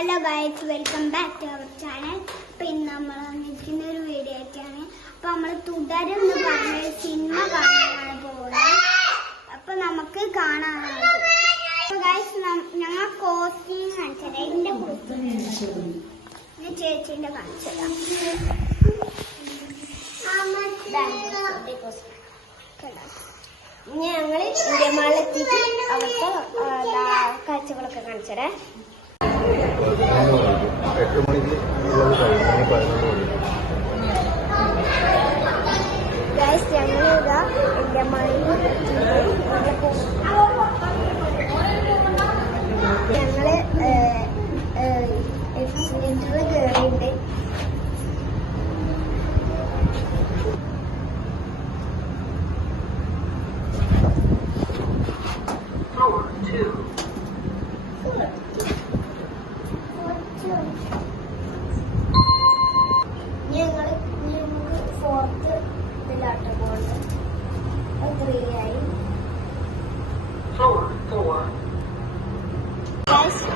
Hello guys, welcome back to our channel. അപ്പം ഇന്ന് നമ്മൾ വന്നിരിക്കുന്ന ഒരു വീഡിയോ ആയിട്ടാണ്. അപ്പം നമ്മൾ തുടരും എന്ന് പറഞ്ഞൊരു സിനിമ കാണാനാണ് പോകുന്നത്. അപ്പം നമുക്ക് കാണാനാണ്. അപ്പോൾ ഗൈസ്, ഞങ്ങൾ കോസ്റ്റ്യൂം കാണിച്ചത് എൻ്റെ ചേച്ചീൻ്റെ കാണിച്ചതാണ്. ഞങ്ങൾ ഇന്ത്യ മാളിലെത്തിയിട്ട് അവിടുത്തെ കാഴ്ചകളൊക്കെ കാണിച്ചതേ. 8 മണിക്ക് ഉള്ളത് കഴിഞ്ഞു. 11 മണി ഗൈസ്, ഞങ്ങളിതാ ഇന്ത്യ മാളിൽ ഞങ്ങള് എക്സിലേറ്ററിൽ കയറിയിട്ട് ഫോർത്ത് ഇതിലാട്ടം പോകുന്നത്. 3 ആയി.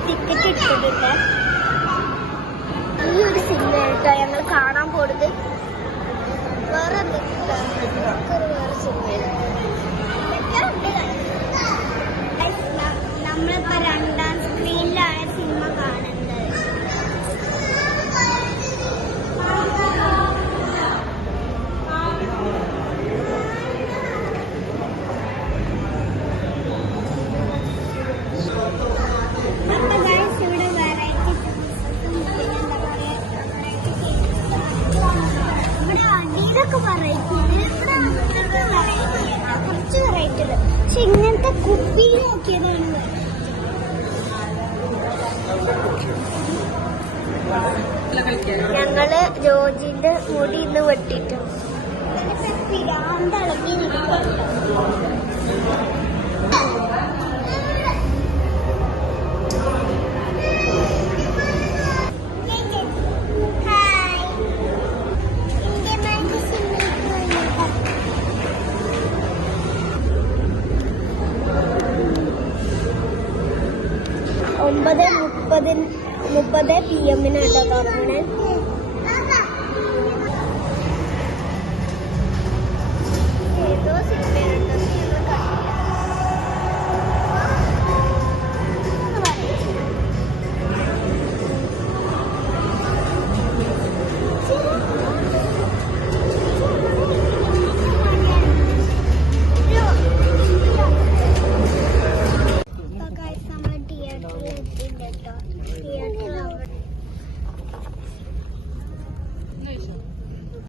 ടിക്കറ്റ് എടുത്തിട്ടുണ്ട്. ഈ ഒരു സിനിമ കേട്ടോ ഞങ്ങൾ കാണാൻ പോകുന്നത്. വേറെ വേറെ സിനിമയാണ്. നമ്മളിപ്പോ 2ാം സ്ക്രീനിലാണ് സിനിമ കാണുന്നത്. കുറച്ച് വെറൈറ്റി ഉണ്ട്. പക്ഷെ ഇങ്ങനത്തെ കുപ്പി നോക്കിയതാണ്. ഞങ്ങള് ജോജിന്റെ മുടി ഇന്ന് വെട്ടിട്ടു. പിരാന്തളക്കി .30 PM തുടങ്ങണേ. ഏതോ സിനിമയുണ്ടോ ഞങ്ങൾ